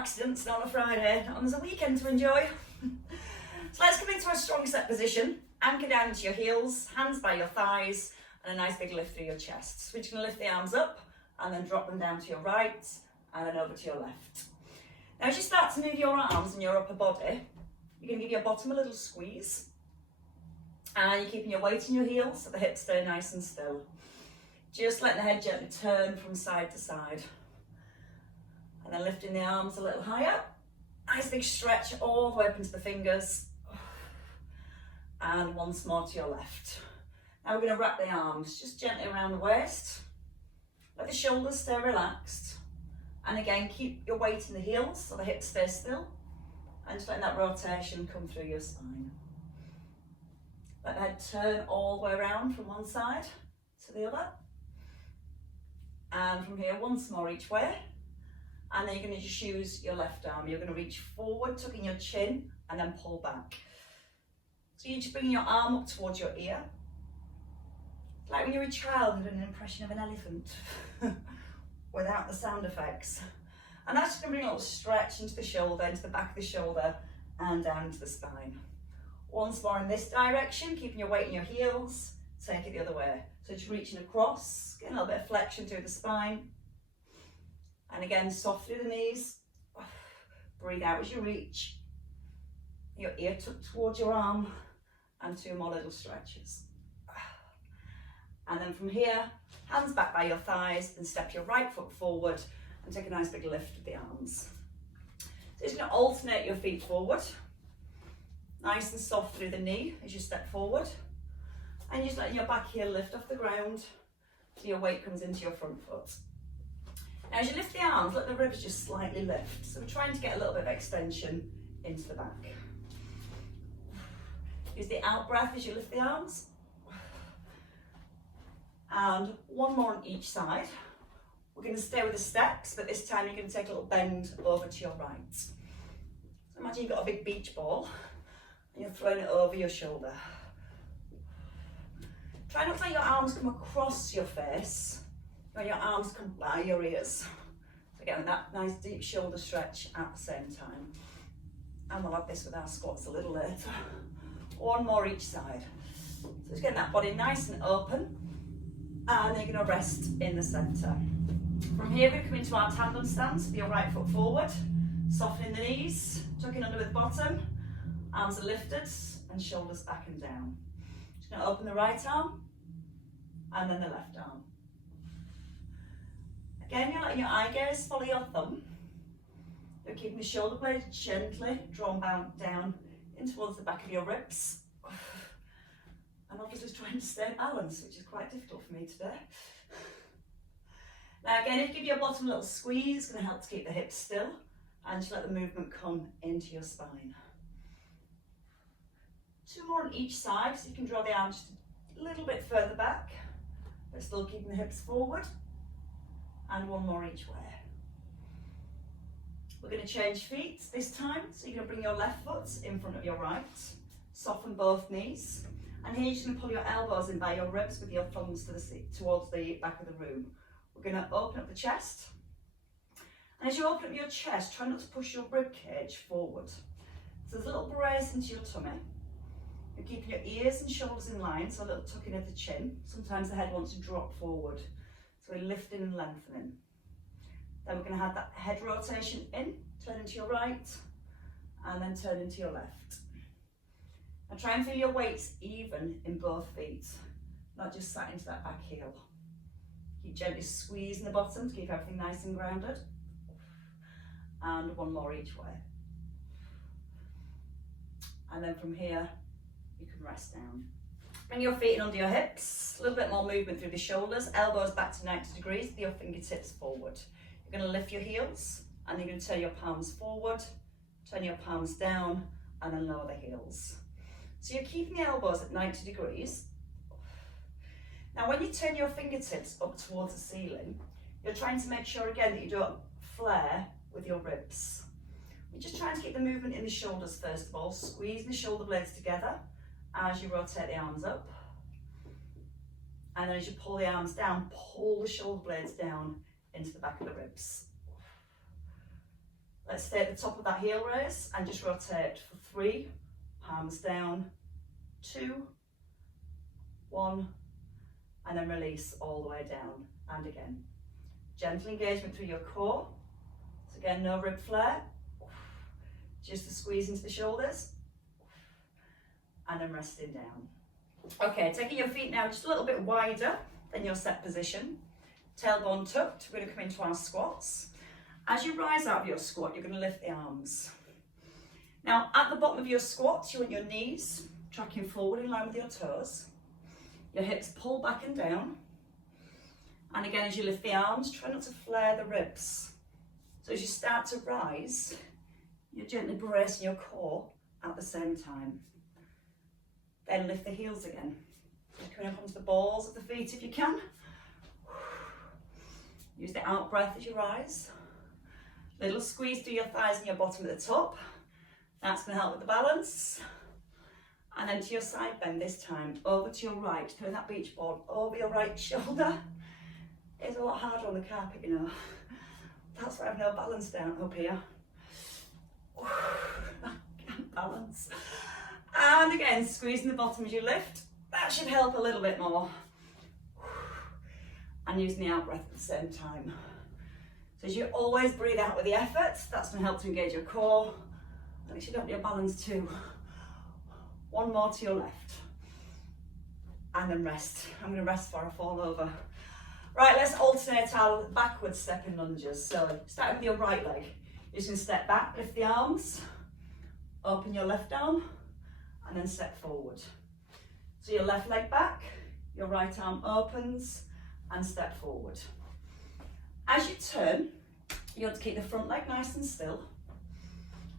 accidents, not on a Friday, not on there's a weekend to enjoy. So let's come into a strong set position. Anchor down into your heels, hands by your thighs, and a nice big lift through your chest. So we're just going to lift the arms up and then drop them down to your right and then over to your left. Now as you start to move your arms and your upper body, you're going to give your bottom a little squeeze. And you're keeping your weight in your heels so the hips stay nice and still. Just letting the head gently turn from side to side. And then lifting the arms a little higher. Nice big stretch all the way up into the fingers. And once more to your left. Now we're going to wrap the arms just gently around the waist. Let the shoulders stay relaxed. And again, keep your weight in the heels so the hips stay still. And just letting that rotation come through your spine. Let the head turn all the way around from one side to the other. And from here, once more each way. And then you're going to just use your left arm. You're going to reach forward, tucking your chin, and then pull back. So you're just bringing your arm up towards your ear. Like when you're a child and doing an impression of an elephant without the sound effects. And that's just going to bring a little stretch into the shoulder, into the back of the shoulder, and down into the spine. Once more in this direction, keeping your weight in your heels, take it the other way. So just reaching across, getting a little bit of flexion through the spine. And again, soft through the knees. Breathe out as you reach. Your ear tucked towards your arm, and 2 more little stretches. And then from here, hands back by your thighs, and step your right foot forward, and take a nice big lift with the arms. So just going to alternate your feet forward. Nice and soft through the knee as you step forward. And just letting your back heel lift off the ground so your weight comes into your front foot. Now as you lift the arms, let the ribs just slightly lift. So we're trying to get a little bit of extension into the back. Use the out breath as you lift the arms. And 1 more on each side. We're going to stay with the steps, but this time you're going to take a little bend over to your right. So imagine you've got a big beach ball. And you're throwing it over your shoulder. Try not to let your arms come across your face, when your arms come by your ears. So again, that nice deep shoulder stretch at the same time. And we'll have this with our squats a little later. 1 more each side. So just getting that body nice and open. And then you're going to rest in the centre. From here, we come into our tandem stance with your right foot forward, softening the knees, tucking under with the bottom. Arms are lifted and shoulders back and down. Just going to open the right arm and then the left arm. Again, you're letting your eye gaze follow your thumb. You're keeping the shoulder blades gently drawn down in towards the back of your ribs. And obviously trying to stay balanced, which is quite difficult for me today. Now again, if you give your bottom a little squeeze, it's going to help to keep the hips still and just let the movement come into your spine. 2 more on each side, so you can draw the arms just a little bit further back, but still keeping the hips forward. And 1 more each way. We're going to change feet this time, so you're going to bring your left foot in front of your right, soften both knees, and here you're just going to pull your elbows in by your ribs with your thumbs to towards the back of the room. We're going to open up the chest, and as you open up your chest, try not to push your rib cage forward. So there's a little brace into your tummy. You're keeping your ears and shoulders in line, so a little tucking of the chin. Sometimes the head wants to drop forward, so we're lifting and lengthening. Then we're going to have that head rotation in, turn into your right, and then turn into your left. Now try and feel your weights even in both feet, not just sat into that back heel. Keep gently squeezing the bottom to keep everything nice and grounded. And 1 more each way. And then from here, you can rest down. Bring your feet in under your hips, a little bit more movement through the shoulders, elbows back to 90 degrees with your fingertips forward. You're going to lift your heels and you're going to turn your palms forward, turn your palms down and then lower the heels. So you're keeping the elbows at 90 degrees. Now when you turn your fingertips up towards the ceiling, you're trying to make sure again that you don't flare with your ribs. You're just trying to keep the movement in the shoulders first of all, squeeze the shoulder blades together as you rotate the arms up. And then as you pull the arms down, pull the shoulder blades down into the back of the ribs. Let's stay at the top of that heel raise and just rotate for 3, palms down, 2, 1, and then release all the way down. And again, gentle engagement through your core. So again, no rib flare, just the squeeze into the shoulders, and then resting down. Okay, taking your feet now just a little bit wider than your set position. Tailbone tucked, we're going to come into our squats. As you rise out of your squat, you're going to lift the arms. Now, at the bottom of your squat, you want your knees tracking forward in line with your toes. Your hips pull back and down. And again, as you lift the arms, try not to flare the ribs. So as you start to rise, you're gently bracing your core at the same time. Then lift the heels again. Just coming up onto the balls of the feet if you can. Use the out breath as you rise. Little squeeze through your thighs and your bottom at the top. That's going to help with the balance. And then to your side bend this time, over to your right. Turn that beach ball over your right shoulder. It's a lot harder on the carpet, you know. That's why I have no balance down up here. I can't balance. And again, squeezing the bottom as you lift. That should help a little bit more. And using the out breath at the same time. So as you always breathe out with the effort, that's going to help to engage your core. And it should help your balance too. One more to your left. And then rest. I'm going to rest before I fall over. Right, let's alternate our backwards stepping lunges. So starting with your right leg. You're just going to step back, lift the arms, open your left arm, and then step forward. So your left leg back, your right arm opens, and step forward. As you turn, you want to keep the front leg nice and still.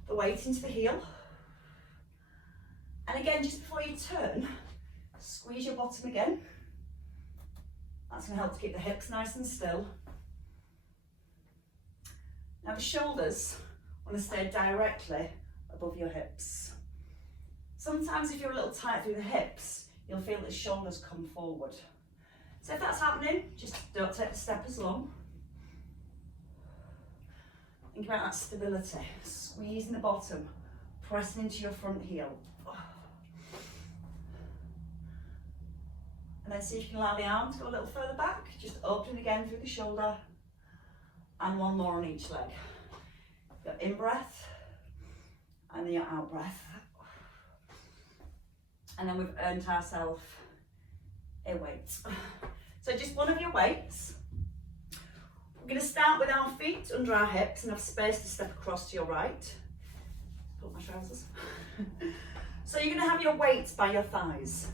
The weight into the heel. And again, just before you turn, squeeze your bottom again. That's going to help to keep the hips nice and still. Now the shoulders want to stay directly above your hips. Sometimes if you're a little tight through the hips, you'll feel that the shoulders come forward. So if that's happening, just don't take the step as long. Think about that stability, squeezing the bottom, pressing into your front heel. And then see if you can allow the arm to go a little further back, just open again through the shoulder, and one more on each leg. Your in breath, and then your out breath. And then we've earned ourselves a weight. So just one of your weights. We're going to start with our feet under our hips and have space to step across to your right. Pull my trousers. So you're going to have your weights by your thighs.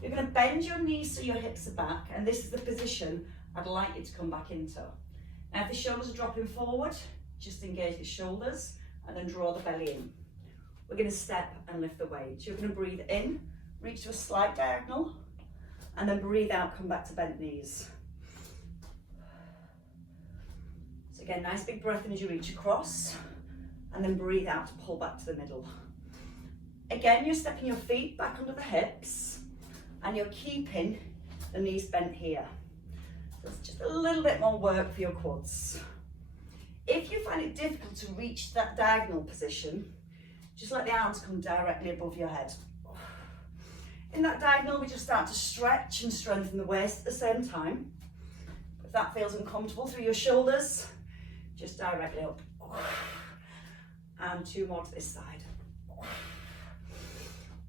You're going to bend your knees so your hips are back, and this is the position I'd like you to come back into. Now if the shoulders are dropping forward, just engage the shoulders and then draw the belly in. We're going to step and lift the weight. You're going to breathe in, reach to a slight diagonal, and then breathe out, come back to bent knees. So again, nice big breath in as you reach across, and then breathe out to pull back to the middle. Again, you're stepping your feet back under the hips, and you're keeping the knees bent here. So it's just a little bit more work for your quads. If you find it difficult to reach that diagonal position, just let the arms come directly above your head. In that diagonal, we just start to stretch and strengthen the waist at the same time. If that feels uncomfortable through your shoulders, just directly up. And 2 more to this side.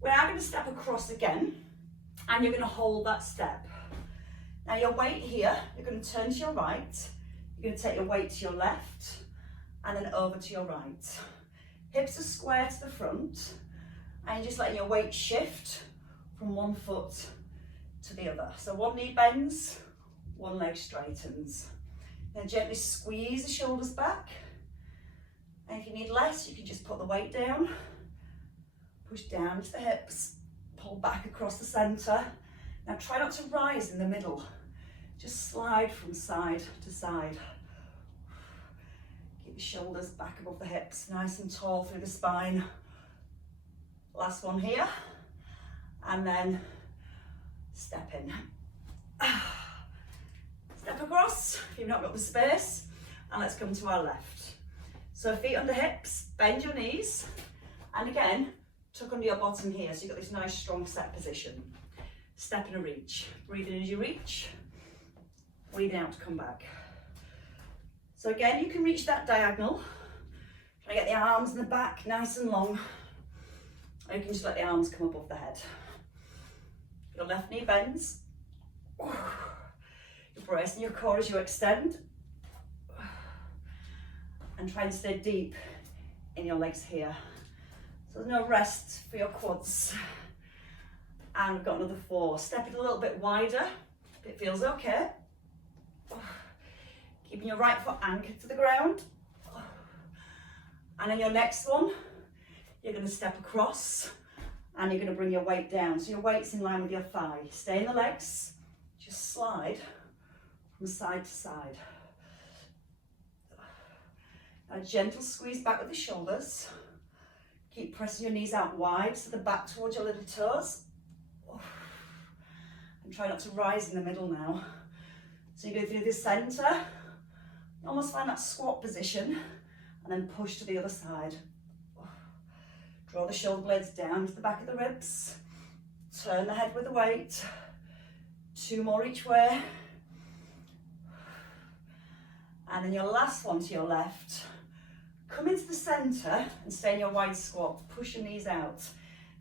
We are going to step across again, and you're going to hold that step. Now your weight here, you're going to turn to your right, you're going to take your weight to your left, and then over to your right. Hips are square to the front, and you're just letting your weight shift from one foot to the other. So one knee bends, one leg straightens. Then gently squeeze the shoulders back. And if you need less, you can just put the weight down, push down to the hips, pull back across the center. Now try not to rise in the middle. Just slide from side to side. Keep the shoulders back above the hips, nice and tall through the spine. Last one here. And then step in. Step across if you've not got the space. And let's come to our left. So feet under hips, bend your knees, and again, tuck under your bottom here, so you've got this nice strong set position. Step and a reach. Breathe in as you reach, breathe out to come back. So again, you can reach that diagonal. Try to get the arms and the back nice and long, or you can just let the arms come above the head. Your left knee bends. You're bracing your core as you extend. And try and stay deep in your legs here. So there's no rest for your quads. And we've got another 4. Step it a little bit wider, if it feels okay. Keeping your right foot anchored to the ground. And then your next one, you're going to step across and you're going to bring your weight down. So your weight's in line with your thigh. Stay in the legs, just slide from side to side. A gentle squeeze back with the shoulders. Keep pressing your knees out wide, so the back towards your little toes. And try not to rise in the middle now. So you go through the centre, you almost find that squat position, and then push to the other side. Draw the shoulder blades down to the back of the ribs. Turn the head with the weight. 2 more each way. And then your last one to your left. Come into the centre and stay in your wide squat. Push your knees out.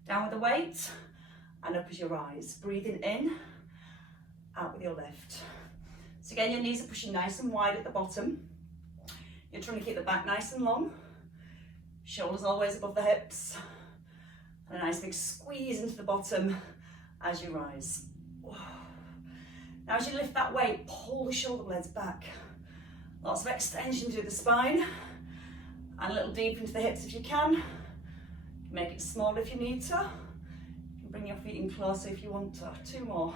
Down with the weight and up as you rise. Breathing in, out with your lift. So again, your knees are pushing nice and wide at the bottom. You're trying to keep the back nice and long. Shoulders always above the hips. And a nice big squeeze into the bottom as you rise. Now as you lift that weight, pull the shoulder blades back. Lots of extension through the spine. And a little deep into the hips if you can. Make it smaller if you need to. You can bring your feet in closer if you want to. 2 more.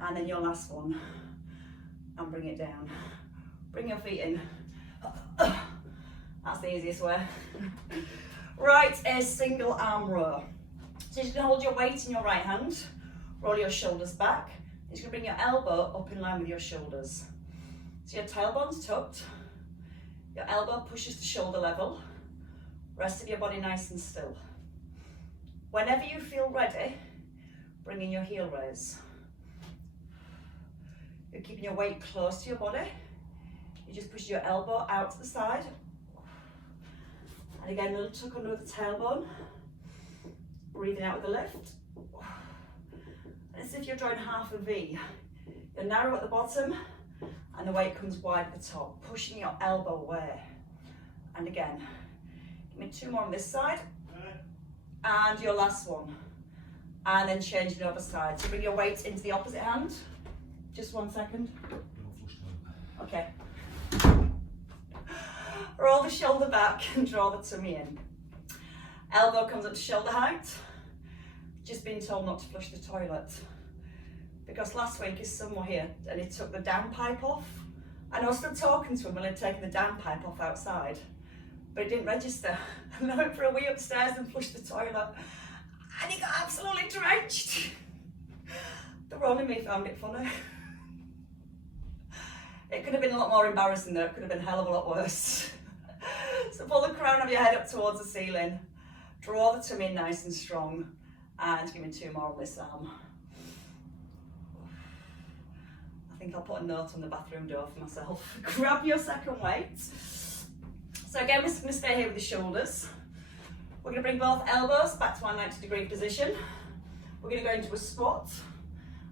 And then your last one. And bring it down. Bring your feet in. That's the easiest way. Right, a single arm row. So you're just going to hold your weight in your right hand. Roll your shoulders back. You're just going to bring your elbow up in line with your shoulders. So your tailbone's tucked. Your elbow pushes to shoulder level. Rest of your body nice and still. Whenever you feel ready, bring in your heel raise. You're keeping your weight close to your body. You just push your elbow out to the side. And again, a little tuck under the tailbone. Breathing out with the lift. As if you're drawing half a V. You're narrow at the bottom and the weight comes wide at the top, pushing your elbow away. And again, give me 2 more on this side. And your last one. And then changing over side. So bring your weight into the opposite hand. Just 1 second. Okay. Roll the shoulder back and draw the tummy in. Elbow comes up to shoulder height. Just been told not to flush the toilet. Because last week his son was here and he took the downpipe off. And I was still talking to him when he'd taken the downpipe off outside. But it didn't register. And I went for a wee upstairs and flushed the toilet. And he got absolutely drenched. The Ron and me found it funny. It could have been a lot more embarrassing though. It could have been a hell of a lot worse. So pull the crown of your head up towards the ceiling. Draw the tummy in nice and strong. And give me 2 more on this arm. I think I'll put a note on the bathroom door for myself. Grab your second weight. So again, we're just going to stay here with the shoulders. We're going to bring both elbows back to our 90-degree position. We're going to go into a squat.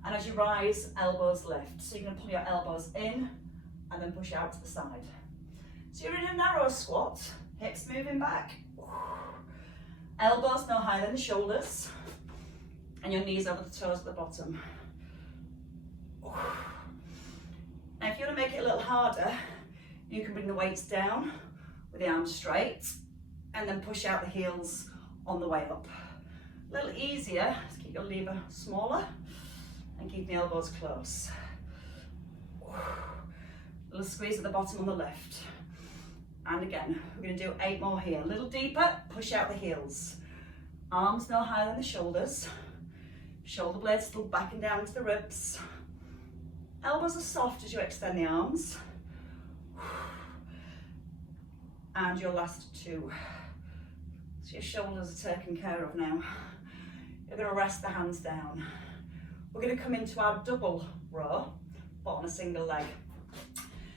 And as you rise, elbows lift. So you're going to pull your elbows in and then push out to the side. So you're in a narrow squat, hips moving back. Elbows no higher than the shoulders. And your knees over the toes at the bottom. Now if you want to make it a little harder, you can bring the weights down with the arms straight and then push out the heels on the way up. A little easier to keep your lever smaller and keep the elbows close. Little squeeze at the bottom on the left. And again, we're going to do 8 more here. A little deeper, push out the heels. Arms no higher than the shoulders. Shoulder blades still backing down to the ribs. Elbows are soft as you extend the arms. and your last 2. So your shoulders are taken care of now. You're going to rest the hands down. We're going to come into our double row, but on a single leg.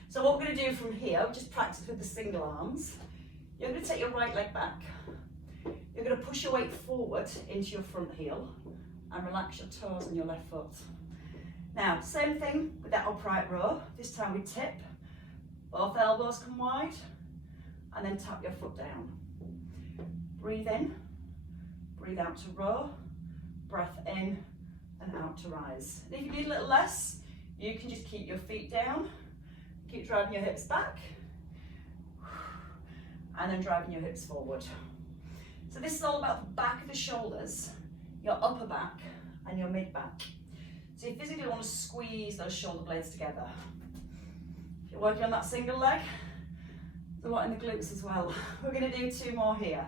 So what we're going to do from here, just practice with the single arms. You're going to take your right leg back. You're going to push your weight forward into your front heel and relax your toes on your left foot. Now, same thing with that upright row. This time we tip, both elbows come wide, and then tap your foot down. Breathe in, breathe out to row, breath in and out to rise. And if you need a little less, you can just keep your feet down, keep driving your hips back, and then driving your hips forward. So this is all about the back of the shoulders, your upper back and your mid back. So you physically want to squeeze those shoulder blades together. If you're working on that single leg, there's a lot in the glutes as well. We're going to do 2 more here.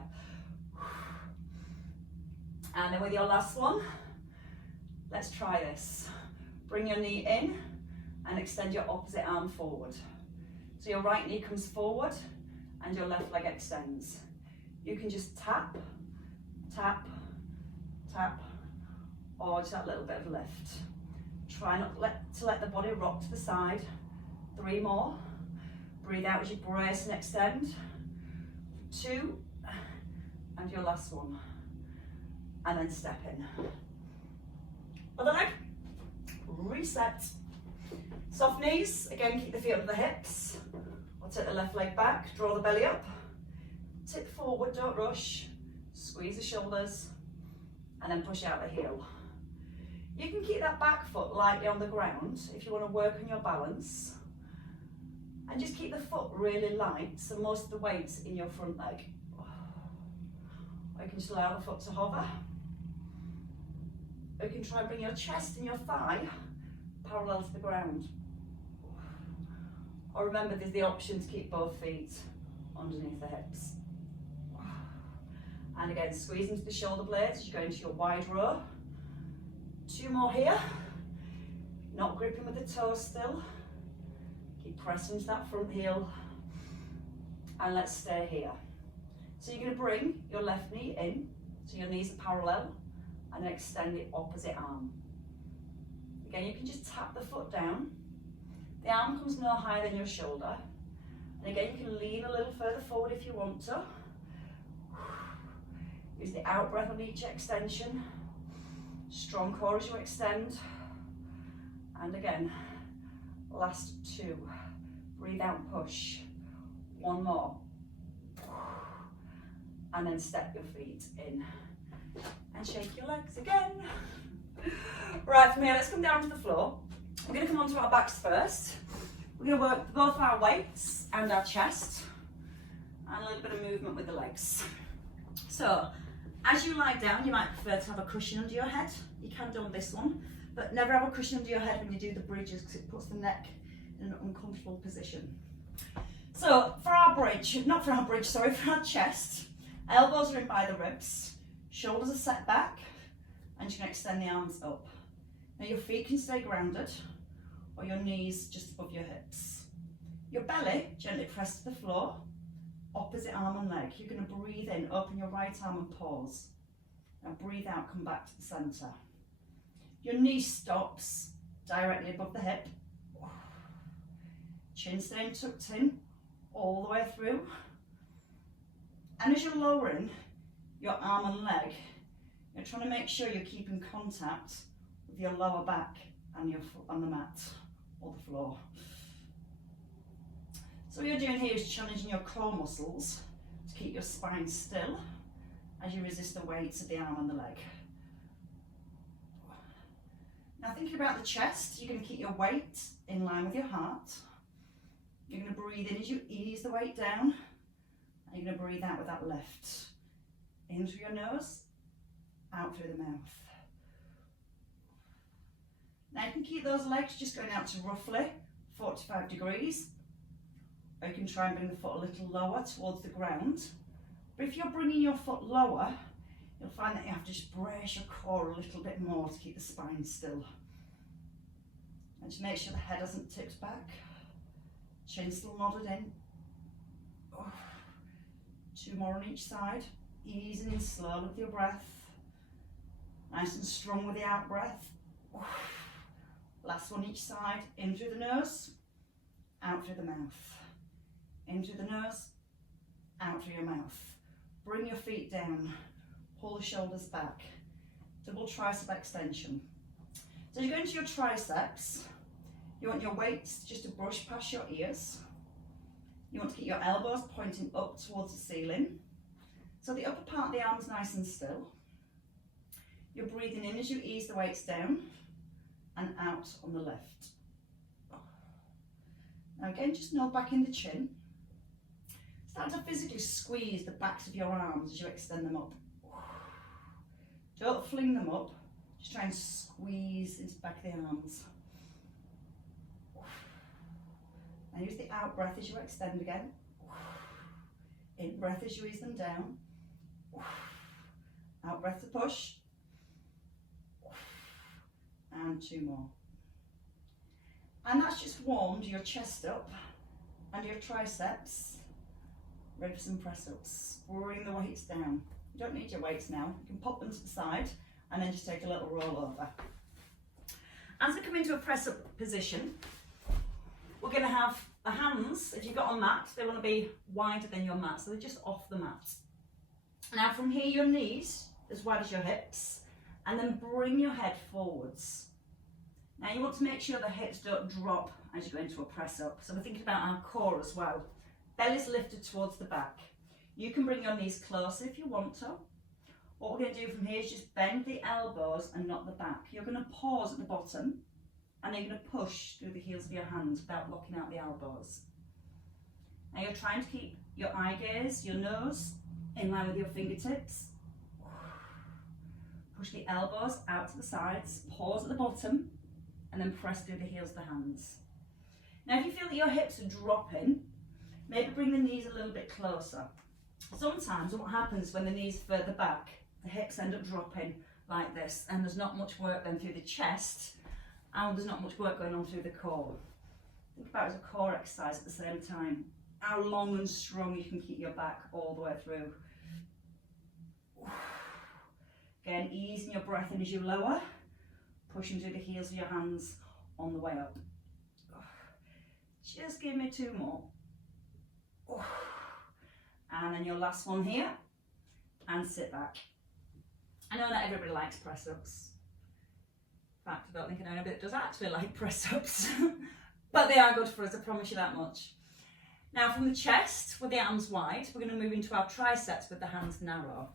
And then with your last one, let's try this. Bring your knee in and extend your opposite arm forward. So your right knee comes forward and your left leg extends. You can just tap, tap, tap, or just that little bit of lift. Try not to let the body rock to the side. 3 more. Breathe out as you brace and extend. 2, and your last one. And then step in. Other leg, reset. Soft knees, again keep the feet under the hips. I'll take the left leg back, draw the belly up. Tip forward, don't rush. Squeeze the shoulders, and then push out the heel. You can keep that back foot lightly on the ground if you want to work on your balance. And just keep the foot really light, so most of the weight's in your front leg. Or you can just allow the foot to hover. Or you can try and bring your chest and your thigh parallel to the ground. Or remember, there's the option to keep both feet underneath the hips. And again, squeeze into the shoulder blades as you go into your wide row. 2 more here. Not gripping with the toes still. Keep pressing into that front heel. And let's stay here. So you're going to bring your left knee in, so your knees are parallel, and then extend the opposite arm. Again, you can just tap the foot down. The arm comes no higher than your shoulder. And again, you can lean a little further forward if you want to. Use the out breath on each extension. Strong core as you extend. And again, last 2. Breathe out and push. 1 more. And then step your feet in. And shake your legs again. Right, from here, let's come down to the floor. We're going to come onto our backs first. We're going to work both our weights and our chest. And a little bit of movement with the legs. So, as you lie down, you might prefer to have a cushion under your head. You can do on this one, but never have a cushion under your head when you do the bridges because it puts the neck in an uncomfortable position. So for our chest, elbows are in by the ribs, shoulders are set back, and you can extend the arms up. Now your feet can stay grounded, or your knees just above your hips. Your belly gently pressed to the floor, opposite arm and leg. You're going to breathe in, open your right arm and pause. Now breathe out, come back to the centre. Your knee stops directly above the hip. Chin staying tucked in all the way through. And as you're lowering your arm and leg, you're trying to make sure you're keeping contact with your lower back and your foot on the mat or the floor. So what you're doing here is challenging your core muscles to keep your spine still as you resist the weights of the arm and the leg. Now thinking about the chest, you're going to keep your weight in line with your heart. You're going to breathe in as you ease the weight down, and you're going to breathe out with that lift. In through your nose, out through the mouth. Now you can keep those legs just going out to roughly 45 degrees. Or you can try and bring the foot a little lower towards the ground. But if you're bringing your foot lower, you'll find that you have to just brace your core a little bit more to keep the spine still. And just make sure the head hasn't tipped back. Chin still nodded in. 2 more on each side. Easing in slowly with your breath. Nice and strong with the out breath. Last one each side. In through the nose, out through the mouth. In through the nose, out through your mouth. Bring your feet down. Pull the shoulders back. Double tricep extension. So as you go into your triceps, you want your weights just to brush past your ears. You want to keep your elbows pointing up towards the ceiling. So the upper part of the arm is nice and still. You're breathing in as you ease the weights down and out on the left. Now again, just nod back in the chin. Start to physically squeeze the backs of your arms as you extend them up. Don't fling them up, just try and squeeze into the back of the arms. Now use the out breath as you extend again. In breath as you ease them down. Out breath to push. And 2 more. And that's just warmed your chest up and your triceps. Ready for some press ups. Bring the weights down. You don't need your weights now. You can pop them to the side and then just take a little roll over. As we come into a press up position, we're going to have the hands, if you've got a mat, they want to be wider than your mat, so they're just off the mat. Now from here, your knees as wide as your hips, and then bring your head forwards. Now you want to make sure the hips don't drop as you go into a press up. So we're thinking about our core as well. Belly's lifted towards the back. You can bring your knees closer if you want to. What we're going to do from here is just bend the elbows and not the back. You're going to pause at the bottom and then you're going to push through the heels of your hands without locking out the elbows. Now you're trying to keep your eye gaze, your nose in line with your fingertips. Push the elbows out to the sides, pause at the bottom and then press through the heels of the hands. Now if you feel that your hips are dropping, maybe bring the knees a little bit closer. Sometimes what happens when the knees are further back, the hips end up dropping like this and there's not much work then through the chest and there's not much work going on through the core. Think about it as a core exercise at the same time. How long and strong you can keep your back all the way through. Again, easing your breath in as you lower, pushing through the heels of your hands on the way up. Just give me 2 more. And then your last one here, and sit back. I know not everybody likes press-ups. In fact, I don't think I know anybody that does actually like press-ups, but they are good for us, I promise you that much. Now from the chest, with the arms wide, we're going to move into our triceps with the hands narrow.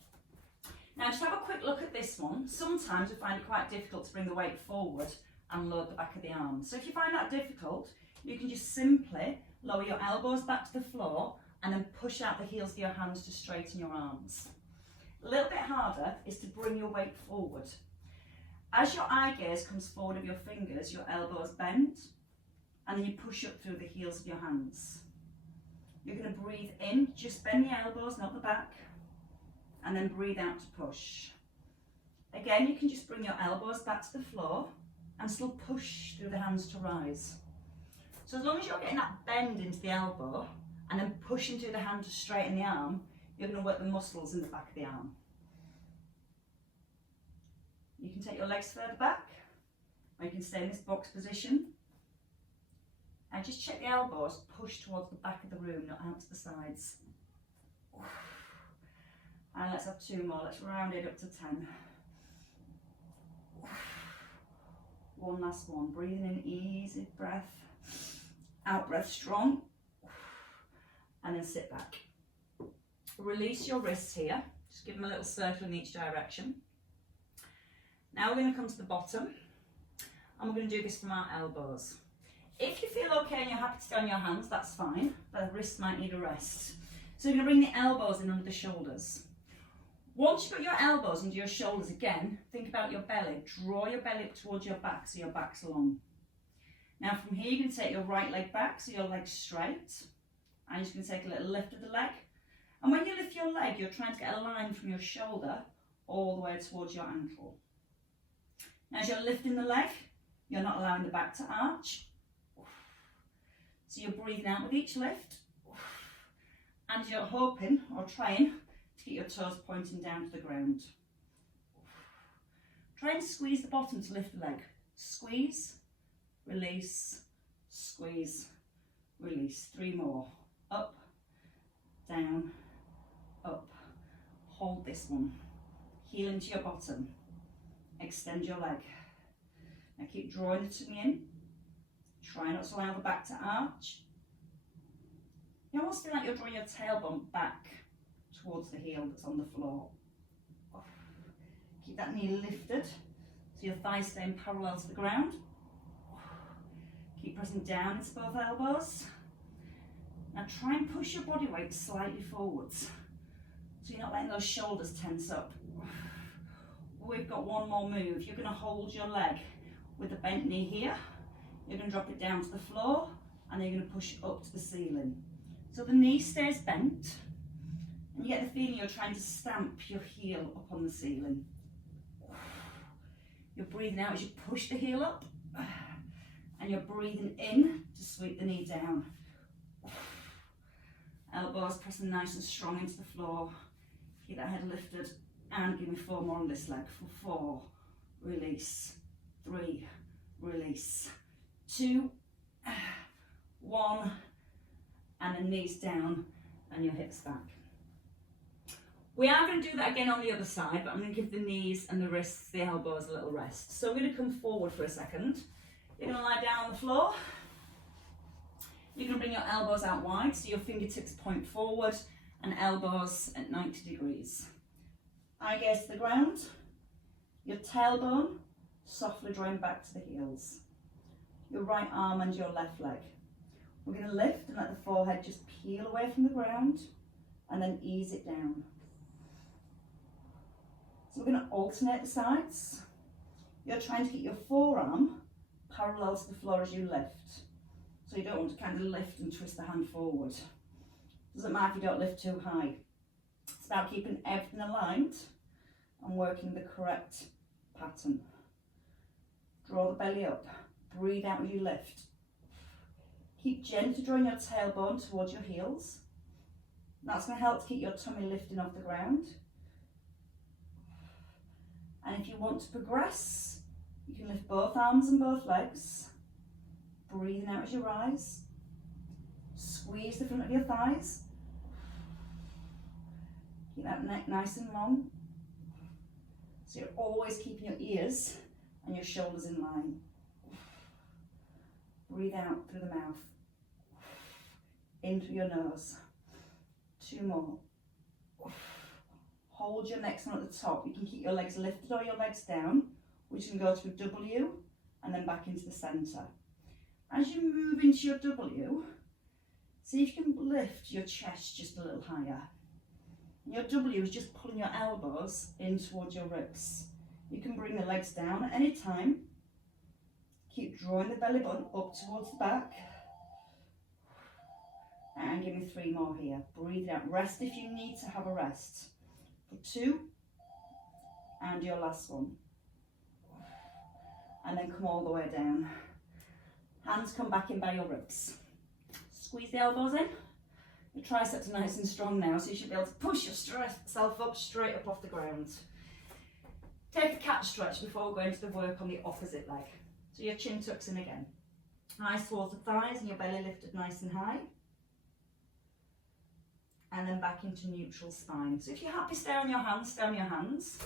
Now just have a quick look at this one. Sometimes we find it quite difficult to bring the weight forward and load the back of the arms. So if you find that difficult, you can just simply lower your elbows back to the floor and then push out the heels of your hands to straighten your arms. A little bit harder is to bring your weight forward. As your eye gaze comes forward of your fingers, your elbows bend and then you push up through the heels of your hands. You're going to breathe in, just bend the elbows, not the back, and then breathe out to push. Again, you can just bring your elbows back to the floor and still push through the hands to rise. So as long as you're getting that bend into the elbow and then pushing through the hand to straighten the arm, you're going to work the muscles in the back of the arm. You can take your legs further back, or you can stay in this box position. And just check the elbows, push towards the back of the room, not out to the sides. And let's have 2 more, let's round it up to 10. One last one, breathing in, easy breath. Out breath strong. And then sit back. Release your wrists here, just give them a little circle in each direction. Now we're going to come to the bottom and we're going to do this from our elbows. If you feel okay and you're happy to stay on your hands, that's fine, but the wrists might need a rest. So you're going to bring the elbows in under the shoulders. Once you've got your elbows under your shoulders again, think about your belly. Draw your belly up towards your back so your back's long. Now from here you're going to take your right leg back so your leg's straight. And you're just going to take a little lift of the leg. And when you lift your leg, you're trying to get a line from your shoulder all the way towards your ankle. Now as you're lifting the leg, you're not allowing the back to arch. So you're breathing out with each lift. And you're hoping or trying to get your toes pointing down to the ground. Try and squeeze the bottom to lift the leg. Squeeze, release, squeeze, release. 3 more. Up, down, up. Hold this one. Heel into your bottom. Extend your leg. Now keep drawing the tummy in. Try not to allow the back to arch. You almost feel like you're drawing your tailbone back towards the heel that's on the floor. Keep that knee lifted so your thighs staying parallel to the ground. Keep pressing down into both elbows. Now try and push your body weight slightly forwards so you're not letting those shoulders tense up. We've got one more move. You're going to hold your leg with the bent knee here. You're going to drop it down to the floor and then you're going to push up to the ceiling. So the knee stays bent and you get the feeling you're trying to stamp your heel up on the ceiling. You're breathing out as you push the heel up and you're breathing in to sweep the knee down. Elbows pressing nice and strong into the floor. Keep that head lifted and give me 4 more on this leg. For 4, release, 3, release, 2, 1, and the knees down and your hips back. We are going to do that again on the other side, but I'm going to give the knees and the wrists, the elbows a little rest. So we're going to come forward for a second. You're going to lie down on the floor. You're going to bring your elbows out wide so your fingertips point forward and elbows at 90 degrees. Eye gaze to the ground. Your tailbone softly drawing back to the heels. Your right arm and your left leg. We're going to lift and let the forehead just peel away from the ground and then ease it down. So we're going to alternate the sides. You're trying to get your forearm parallel to the floor as you lift. So you don't want to kind of lift and twist the hand forward. Doesn't matter if you don't lift too high. It's about keeping everything aligned and working the correct pattern. Draw the belly up. Breathe out as you lift. Keep gently drawing your tailbone towards your heels. That's going to help to keep your tummy lifting off the ground. And if you want to progress, you can lift both arms and both legs. Breathing out as you rise. Squeeze the front of your thighs. Keep that neck nice and long. So you're always keeping your ears and your shoulders in line. Breathe out through the mouth. In through your nose. 2 more. Hold your next one at the top. You can keep your legs lifted or your legs down. We're just going to go to a W and then back into the centre. As you move into your W, see if you can lift your chest just a little higher. Your W is just pulling your elbows in towards your ribs. You can bring the legs down at any time. Keep drawing the belly button up towards the back. And give me 3 more here. Breathe out. Rest if you need to have a rest. For 2. And your last one. And then come all the way down. Hands come back in by your ribs. Squeeze the elbows in. Your triceps are nice and strong now, so you should be able to push yourself up straight up off the ground. Take a cat stretch before we go into the work on the opposite leg. So your chin tucks in again. Eyes towards the thighs and your belly lifted nice and high. And then back into neutral spine. So if you're happy, stay on your hands, stay on your hands.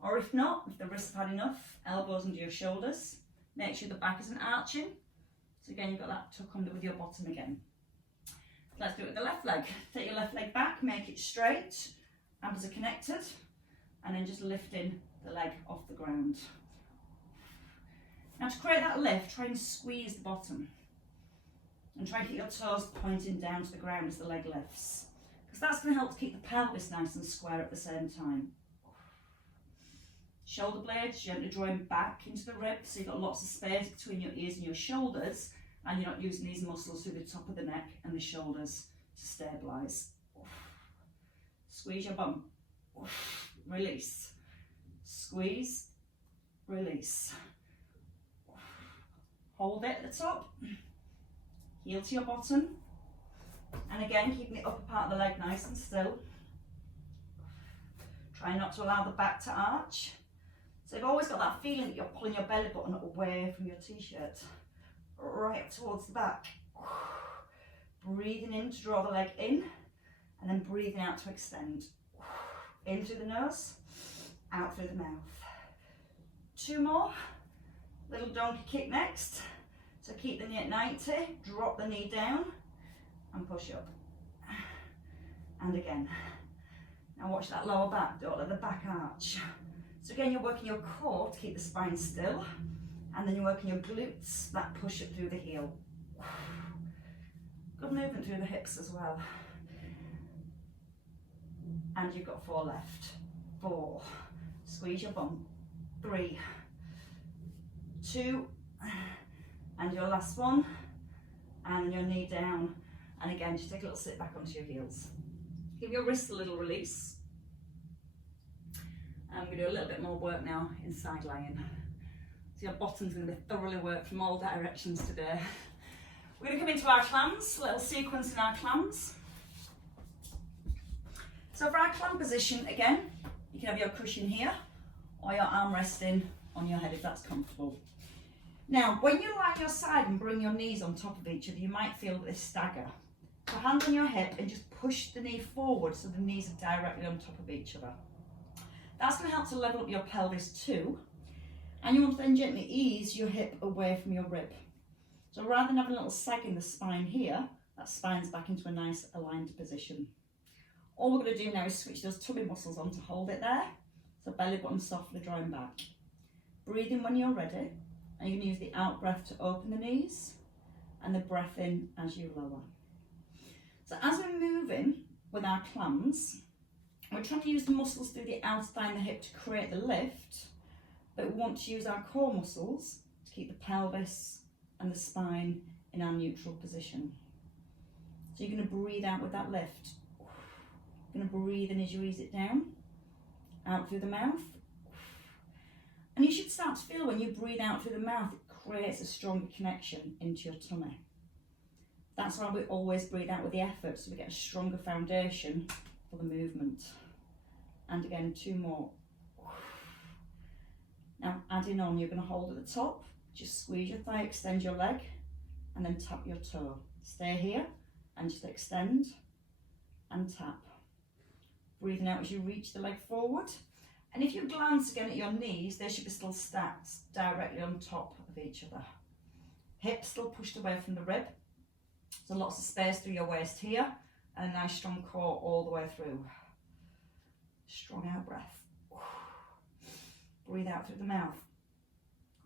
Or if not, if the wrists have had enough, elbows under your shoulders. Make sure the back isn't arching. So again, you've got that tuck under with your bottom again. Let's do it with the left leg. Take your left leg back, make it straight, abs are connected, and then just lifting the leg off the ground. Now to create that lift, try and squeeze the bottom. And try and keep your toes pointing down to the ground as the leg lifts. Because that's going to help to keep the pelvis nice and square at the same time. Shoulder blades gently drawing back into the ribs, so you've got lots of space between your ears and your shoulders, and you're not using these muscles through the top of the neck and the shoulders to stabilise. Squeeze your bum. Release. Squeeze. Release. Hold it at the top. Heel to your bottom. And again, keeping the upper part of the leg nice and still. Try not to allow the back to arch. So you've always got that feeling that you're pulling your belly button away from your t-shirt, right up towards the back. Breathing in to draw the leg in, and then breathing out to extend. In through the nose, out through the mouth. 2 more. Little donkey kick next. So keep the knee at 90, drop the knee down, and push up. And again. Now watch that lower back, don't let the back arch. So again, you're working your core to keep the spine still, and then you're working your glutes, that push up through the heel. Good movement through the hips as well. And you've got 4 left. 4, squeeze your bum. 3, 2, and your last one, and then your knee down, and again, just take a little sit back onto your heels. Give your wrists a little release. And we're going to do a little bit more work now in side lying. So your bottom's going to be thoroughly worked from all directions today. We're going to come into our clams, a little sequence in our clams. So for our clam position, again, you can have your cushion here, or your arm resting on your head if that's comfortable. Now, when you lie on your side and bring your knees on top of each other, you might feel this stagger. So hand on your hip and just push the knee forward so the knees are directly on top of each other. That's going to help to level up your pelvis too. And you want to then gently ease your hip away from your rib. So rather than having a little sag in the spine here, that spine's back into a nice aligned position. All we're going to do now is switch those tummy muscles on to hold it there. So belly button softly drawing back. Breathe in when you're ready. And you can use the out breath to open the knees and the breath in as you lower. So as we're moving with our clams, we're trying to use the muscles through the outer thigh and the hip to create the lift, but we want to use our core muscles to keep the pelvis and the spine in our neutral position. So you're going to breathe out with that lift. You're going to breathe in as you ease it down, out through the mouth. And you should start to feel when you breathe out through the mouth, it creates a stronger connection into your tummy. That's why we always breathe out with the effort, so we get a stronger foundation for the movement. And again, 2 more. Now adding on, you're going to hold at the top, just squeeze your thigh, extend your leg, and then tap your toe. Stay here and just extend and tap. Breathing out as you reach the leg forward. And if you glance again at your knees, they should be still stacked directly on top of each other. Hips still pushed away from the rib. So lots of space through your waist here, and a nice strong core all the way through. Strong out breath. Breathe out through the mouth.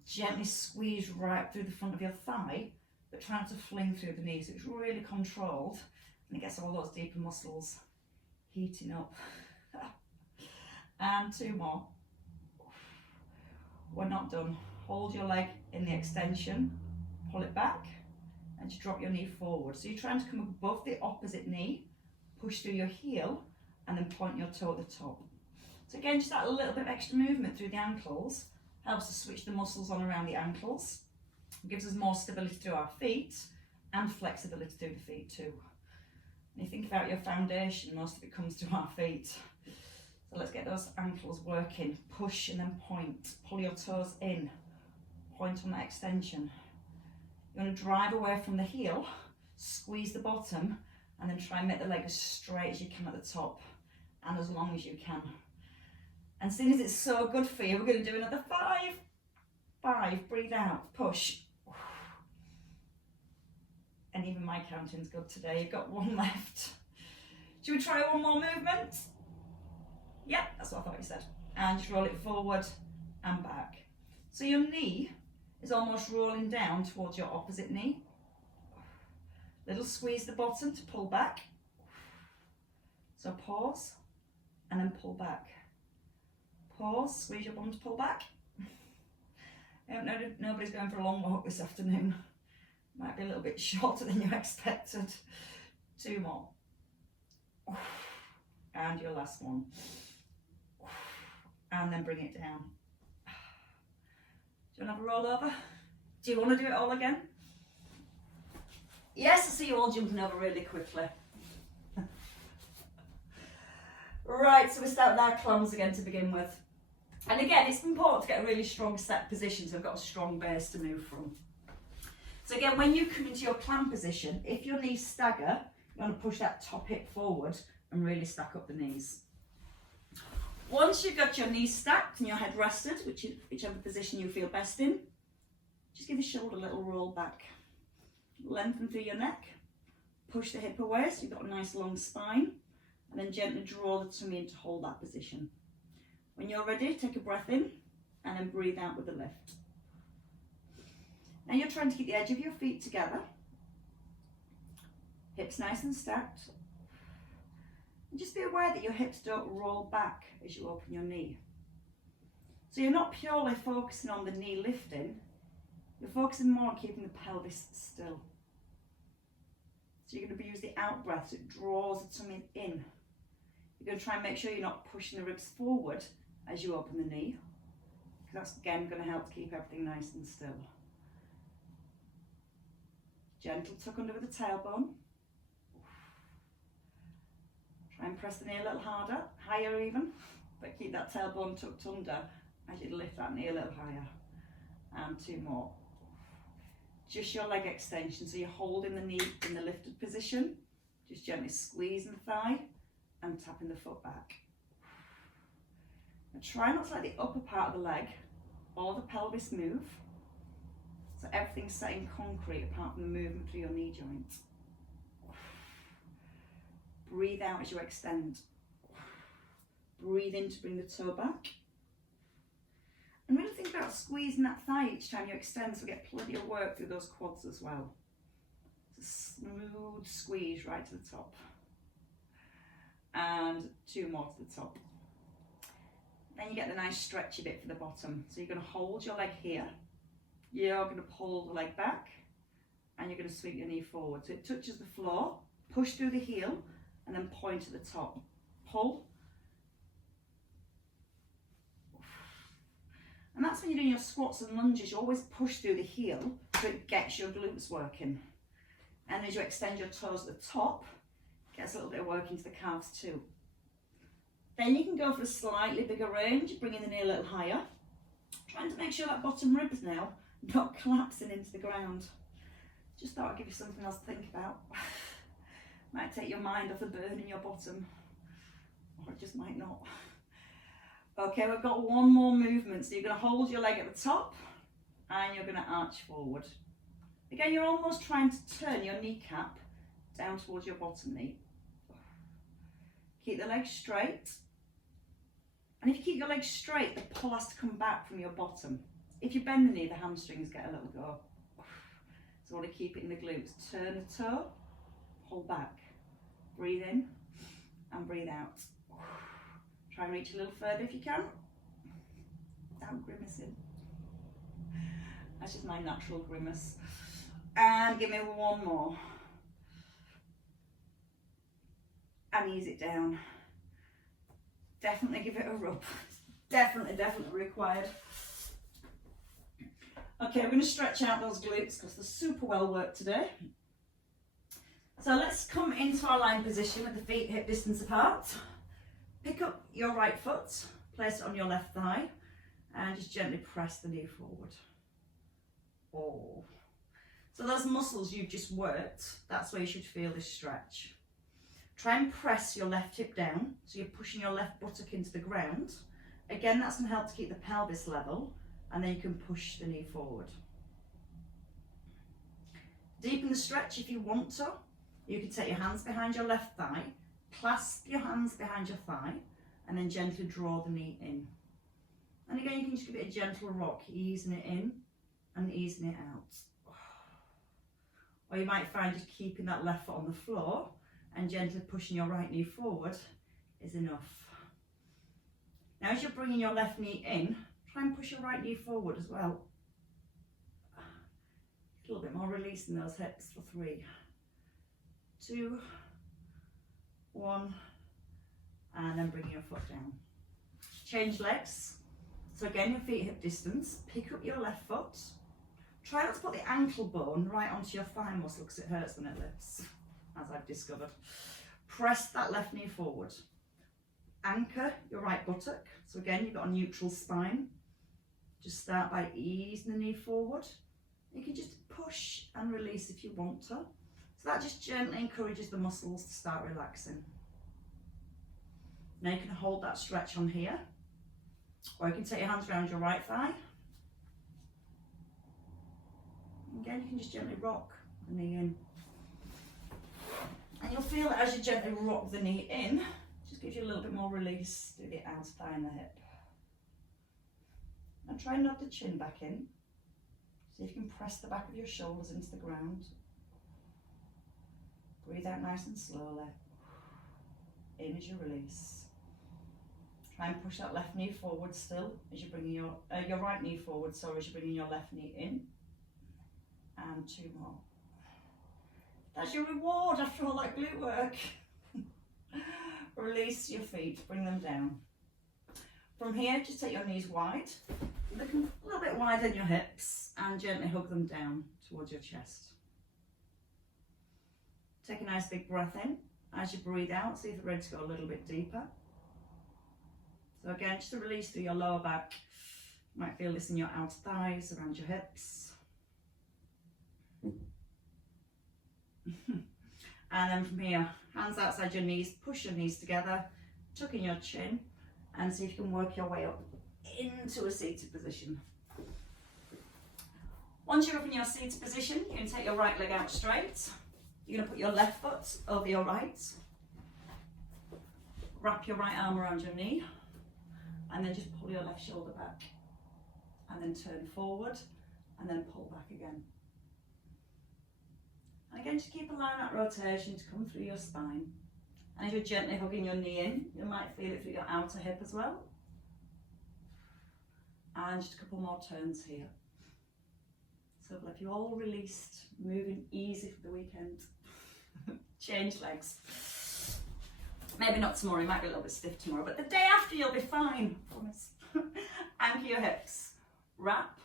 Gently squeeze right through the front of your thigh, but try not to fling through the knees. It's really controlled, and it gets all those deeper muscles heating up. And 2 more. We're not done. Hold your leg in the extension, pull it back, and just drop your knee forward. So you're trying to come above the opposite knee, push through your heel, and then point your toe at the top. So again, just that little bit of extra movement through the ankles helps to switch the muscles on around the ankles. It gives us more stability through our feet and flexibility through the feet too. When you think about your foundation, most of it comes through our feet. So let's get those ankles working. Push and then point. Pull your toes in. Point on that extension. You want to drive away from the heel, squeeze the bottom, and then try and make the leg as straight as you can at the top and as long as you can. And seeing as it's so good for you, we're going to do another 5. 5, breathe out, push. And even my counting's good today. You've got 1 left. Should we try 1 more movement? Yep, that's what I thought you said. And just roll it forward and back. So your knee is almost rolling down towards your opposite knee. Little squeeze the bottom to pull back. So pause and then pull back. Pause, squeeze your bum to pull back. I don't know, nobody's going for a long walk this afternoon. Might be a little bit shorter than you expected. 2 more. And your last one. And then bring it down. Do you want to have a roll over? Do you want to do it all again? Yes, I see you all jumping over really quickly. Right, so we start with our clams again to begin with. And again, it's important to get a really strong set position so we've got a strong base to move from. So again, when you come into your clam position, if your knees stagger, you want to push that top hip forward and really stack up the knees. Once you've got your knees stacked and your head rested, whichever position you feel best in, just give the shoulder a little roll back. Lengthen through your neck, push the hip away so you've got a nice long spine, and then gently draw the tummy in to hold that position. When you're ready, take a breath in and then breathe out with the lift. Now you're trying to keep the edge of your feet together, hips nice and stacked. And just be aware that your hips don't roll back as you open your knee. So you're not purely focusing on the knee lifting, you're focusing more on keeping the pelvis still. So you're going to use the out breath so it draws the tummy in. You're going to try and make sure you're not pushing the ribs forward as you open the knee, because that's again going to help to keep everything nice and still. Gentle tuck under with the tailbone. Try and press the knee a little harder, higher even, but keep that tailbone tucked under as you lift that knee a little higher. And two more. Just your leg extension, so you're holding the knee in the lifted position, just gently squeezing the thigh and tapping the foot back. And try not to let the upper part of the leg or the pelvis move, so everything's set in concrete apart from the movement through your knee joint. Breathe out as you extend. Breathe in to bring the toe back. And really think about squeezing that thigh each time you extend, so we get plenty of work through those quads as well. It's a smooth squeeze right to the top. And two more to the top. Then you get the nice stretchy bit for the bottom. So you're going to hold your leg here. You're going to pull the leg back. And you're going to sweep your knee forward. So it touches the floor, push through the heel, and then point to the top. Pull. And that's when you're doing your squats and lunges, you always push through the heel so it gets your glutes working. And as you extend your toes at the top, it gets a little bit of work into the calves too. Then you can go for a slightly bigger range, bringing the knee a little higher. Trying to make sure that bottom rib is now not collapsing into the ground. Just thought I'd give you something else to think about. Might take your mind off the burn in your bottom, or it just might not. Okay, we've got one more movement. So you're going to hold your leg at the top and you're going to arch forward. Again, you're almost trying to turn your kneecap down towards your bottom knee. Keep the leg straight. And if you keep your leg straight, the pull has to come back from your bottom. If you bend the knee, the hamstrings get a little go. So I want to keep it in the glutes. Turn the toe, pull back. Breathe in and breathe out. Try and reach a little further if you can. Without grimacing. That's just my natural grimace. And give me one more. And ease it down. Definitely give it a rub. Definitely required. Okay, we're going to stretch out those glutes because they're super well worked today. So let's come into our lying position with the feet hip distance apart. Pick up your right foot, place it on your left thigh, and just gently press the knee forward. Oh. So those muscles you've just worked, that's where you should feel this stretch. Try and press your left hip down, so you're pushing your left buttock into the ground. Again, that's going to help to keep the pelvis level, and then you can push the knee forward. Deepen the stretch if you want to. You can take your hands behind your left thigh, clasp your hands behind your thigh, and then gently draw the knee in. And again, you can just give it a gentle rock, easing it in and easing it out. Or you might find just keeping that left foot on the floor and gently pushing your right knee forward is enough. Now as you're bringing your left knee in, try and push your right knee forward as well. A little bit more release in those hips for 3, 2, 1, and then bring your foot down. Change legs. So again, your feet hip distance. Pick up your left foot. Try not to put the ankle bone right onto your thigh muscle because it hurts when it lifts, as I've discovered. Press that left knee forward. anchor your right buttock. So again, you've got a neutral spine. Just start by easing the knee forward. You can just push and release if you want to. So that just gently encourages the muscles to start relaxing. Now you can hold that stretch on here, or you can take your hands around your right thigh. Again, you can just gently rock the knee in. And you'll feel that as you gently rock the knee in, just gives you a little bit more release through the outer thigh and the hip. And try and nod the chin back in. See if you can press the back of your shoulders into the ground. Breathe out nice and slowly. In as you release. Try and push that left knee forward still as you're bringing your right knee forward, sorry, as you're bringing your left knee in. And 2 more. That's your reward after all that glute work. Release your feet, bring them down. From here, just take your knees wide, looking a little bit wider than your hips, and gently hug them down towards your chest. Take a nice big breath in. As you breathe out, see if you're ready to go a little bit deeper. So again, just a release through your lower back. You might feel this in your outer thighs, around your hips. And then from here, hands outside your knees, push your knees together, tuck in your chin, and see if you can work your way up into a seated position. Once you're up in your seated position, you can take your right leg out straight. You're going to put your left foot over your right. Wrap your right arm around your knee, and then just pull your left shoulder back. And then turn forward, and then pull back again. And again, just keep allowing that rotation to come through your spine. And as you're gently hugging your knee in, you might feel it through your outer hip as well. And just a couple more turns here. So like you're all released, moving easy for the weekend. Change legs. Maybe not tomorrow, you might be a little bit stiff tomorrow, but the day after you'll be fine, I promise. Anchor your hips. Wrap.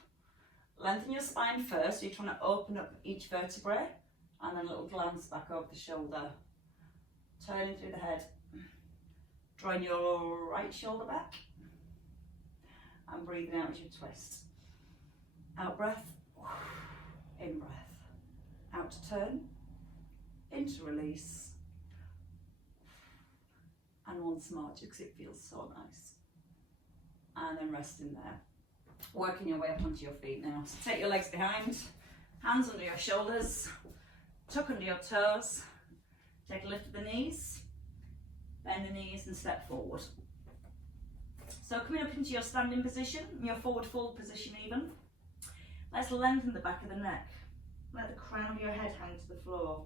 Lengthen your spine first, so you're trying to open up each vertebrae. And then a little glance back over the shoulder. Turning through the head. Drawing your right shoulder back. And breathing out as you twist. Out breath. In breath. Out to turn. In to release. And once more, just because it feels so nice. And then rest in there. Working your way up onto your feet now. So take your legs behind. Hands under your shoulders. Tuck under your toes. Take a lift of the knees. Bend the knees and step forward. So coming up into your standing position, your forward fold position even. Let's lengthen the back of the neck. Let the crown of your head hang to the floor.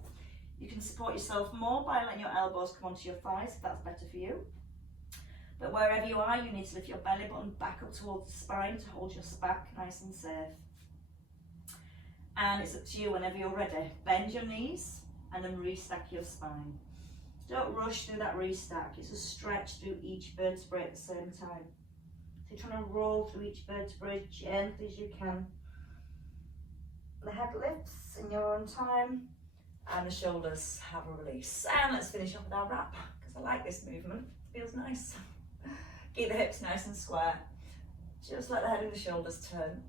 You can support yourself more by letting your elbows come onto your thighs if that's better for you. But wherever you are, you need to lift your belly button back up towards the spine to hold your back nice and safe. And it's up to you whenever you're ready. Bend your knees and then restack your spine. Don't rush through that restack. It's a stretch through each vertebrae at the same time. So you're trying to roll through each vertebrae as gently as you can. The head lifts in your own time and the shoulders have a release. And let's finish off with our wrap because I like this movement. It feels nice. Keep the hips nice and square. Just let the head and the shoulders turn.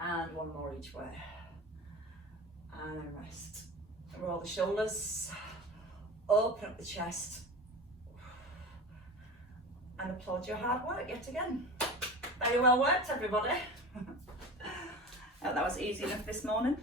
And one more each way. And then rest. Roll the shoulders. Open up the chest. And applaud your hard work yet again. Very well worked, everybody. Hope that was easy enough this morning.